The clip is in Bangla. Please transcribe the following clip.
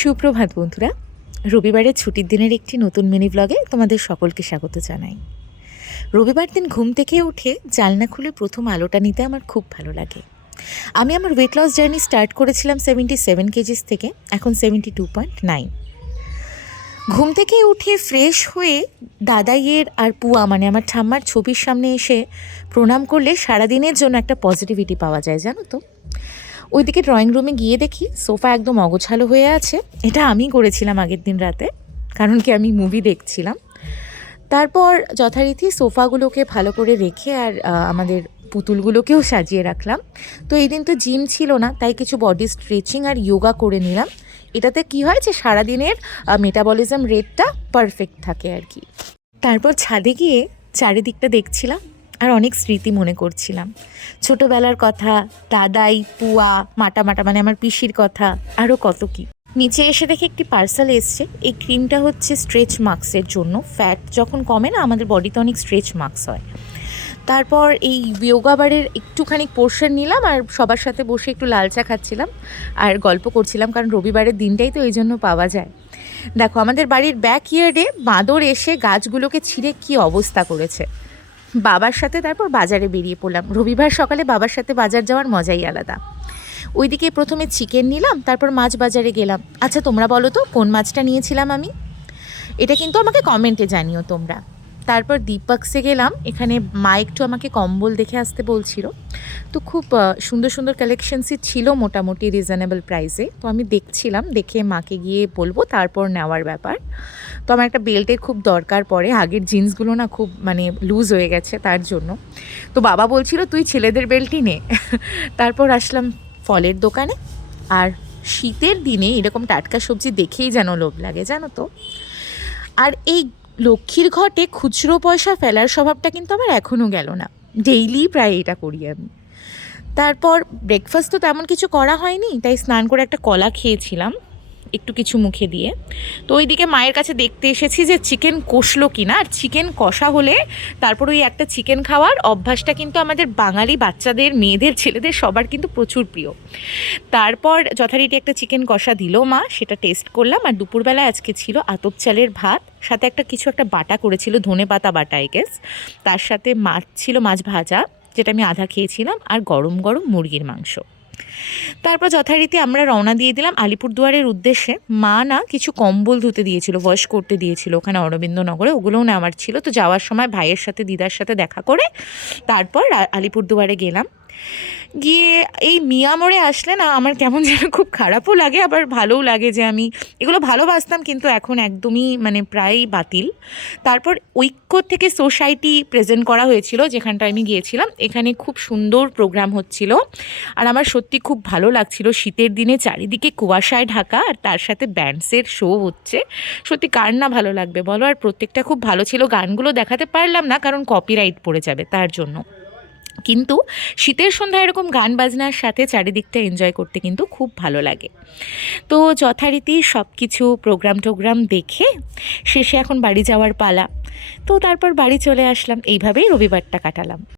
সুপ্রভাত বন্ধুরা, রবিবারের ছুটির দিনের একটি নতুন মিনি ব্লগে তোমাদের সকলকে স্বাগত জানাই। রবিবার দিন ঘুম থেকে উঠে জানলা খুলে প্রথম আলোটা নিতে আমার খুব ভালো লাগে। আমি আমার ওয়েট লস জার্নি স্টার্ট করেছিলাম 77 কেজিস থেকে, এখন 72.9। ঘুম থেকে উঠে ফ্রেশ হয়ে দাদাইয়ের আর পুয়া মানে আমার ঠাম্মার ছবির সামনে এসে প্রণাম করলে সারাদিনের জন্য একটা পজিটিভিটি পাওয়া যায়, জানো তো। ওইদিকে ড্রয়িং রুমে গিয়ে দেখি সোফা একদম অগোছালো হয়ে আছে। এটা আমি করেছিলাম আগের দিন রাতে, কারণ কি আমি মুভি দেখছিলাম। তারপর যথারীতি সোফাগুলোকে ভালো করে রেখে আর আমাদের পুতুলগুলোকেও সাজিয়ে রাখলাম। তো এই দিন তো জিম ছিল না, তাই কিছু বডি স্ট্রেচিং আর যোগা করে নিলাম। এটাতে কি হয় যে সারাদিনের মেটাবলিজম রেটটা পারফেক্ট থাকে আর কি। তারপর ছাদে গিয়ে চারিদিকটা দেখছিলাম আর অনেক স্মৃতি মনে করছিলাম, ছোটোবেলার কথা, দাদাই, পুয়া, মাটা মানে আমার পিসির কথা, আরও কত কি। নিচে এসে দেখে একটি পার্সেল এসছে। এই ক্রিমটা হচ্ছে স্ট্রেচ মার্কসের জন্য। ফ্যাট যখন কমে না, আমাদের বডিতে অনেক স্ট্রেচ মার্কস হয়। তারপর এই যোগা বারের একটুখানি পোর্শন নিলাম আর সবার সাথে বসে একটু লাল চা খাচ্ছিলাম আর গল্প করছিলাম, কারণ রবিবারের দিনটাই তো এই জন্য পাওয়া যায়। দেখো, আমাদের বাড়ির ব্যাক ইয়ার্ডে বাঁদর এসে গাছগুলোকে ছিঁড়ে কী অবস্থা করেছে। বাবার সাথে তারপর বাজারে বেরিয়ে পড়লাম। রবিবার সকালে বাবার সাথে বাজার যাওয়ার মজাই আলাদা। ওইদিকে প্রথমে চিকেন নিলাম, তারপর মাছ বাজারে গেলাম। আচ্ছা, তোমরা বলো তো কোন মাছটা নিয়েছিলাম আমি? এটা কিন্তু আমাকে কমেন্টে জানিও তোমরা। তারপর দীপকসে গেলাম, এখানে মা একটু আমাকে কম্বল দেখে আসতে বলছিল। তো খুব সুন্দর সুন্দর কালেকশনসই ছিল, মোটামুটি রিজনেবল প্রাইসে। তো আমি দেখছিলাম, দেখে মাকে গিয়ে বলবো তারপর নেওয়ার ব্যাপার। তো আমার একটা বেল্টের খুব দরকার পড়ে, আগের জিন্সগুলো না খুব লুজ হয়ে গেছে তার জন্য। তো বাবা বলছিল তুই ছেলেদের বেল্টই নে। তারপর আসলাম ফলের দোকানে। আর শীতের দিনে এরকম টাটকা সবজি দেখেই যেন লোভ লাগে, জানো তো। আর এই লক্ষ্মীর ঘটে খুচরো পয়সা ফেলার স্বভাবটা কিন্তু আমার এখনও গেল না। ডেইলি প্রায় এটা করি আমি। তারপর ব্রেকফাস্ট তো তেমন কিছু করা হয়নি, তাই স্নান করে একটা কলা খেয়েছিলাম একটু কিছু মুখে দিয়ে। তো ওইদিকে মায়ের কাছে দেখতে এসেছি যে চিকেন কষলো কিনা। আর চিকেন কষা হলে তারপর ওই একটা চিকেন খাওয়ার অভ্যাসটা কিন্তু আমাদের বাঙালি বাচ্চাদের, মেয়েদের, ছেলেদের সবার কিন্তু প্রচুর প্রিয়। তারপর যথারীতি একটা চিকেন কষা দিল মা, সেটা টেস্ট করলাম। আর দুপুরবেলায় আজকে ছিল আতপ চালের ভাত, সাথে কিছু একটা বাটা করেছিল, ধনেপাতা বাটা আই গেস। তার সাথে মাছ ছিল, মাছ ভাজা, যেটা আমি আধা খেয়েছিলাম, আর গরম গরম মুরগির মাংস। তারপর যথারীতি আমরা রওনা দিয়ে দিলাম আলিপুরদুয়ারের উদ্দেশ্যে। মা না কিছু কম্বল ধুতে দিয়েছিল, ওয়াশ করতে দিয়েছিল ওখানে অরবিন্দনগরে, ওগুলোও নেওয়ার ছিল। তো যাওয়ার সময় ভাইয়ের সাথে, দিদার সাথে দেখা করে তারপর আলিপুরদুয়ারে গেলাম। গিয়ে এই মিয়া মোড়ে আসলে না আমার কেমন যেন খুব খারাপও লাগে, আবার ভালোও লাগে যে আমি এগুলো ভালোবাসতাম, কিন্তু এখন একদমই প্রায় বাতিল। তারপর ঐক্য থেকে সোসাইটি প্রেজেন্ট করা হয়েছিল, যেখানটা আমি গিয়েছিলাম। এখানে খুব সুন্দর প্রোগ্রাম হচ্ছিল আর আমার সত্যি খুব ভালো লাগছিল। শীতের দিনে চারিদিকে কুয়াশায় ঢাকা, আর তার সাথে ব্যান্ডসের শো হচ্ছে। সত্যি কার না ভালো লাগবে বলো। আর প্রত্যেকটা খুব ভালো ছিল। গানগুলো দেখাতে পারলাম না, কারণ কপিরাইট পড়ে যাবে তার জন্য। কিন্তু শীতের সন্ধ্যায় এরকম গান বাজনার সাথে চারিদিকটা এনজয় করতে কিন্তু খুব ভালো লাগে। তো যথারীতি সব কিছু প্রোগ্রাম দেখে শেষে এখন বাড়ি যাওয়ার পালা। তো তারপর বাড়ি চলে আসলাম। এইভাবেই রবিবারটা কাটালাম।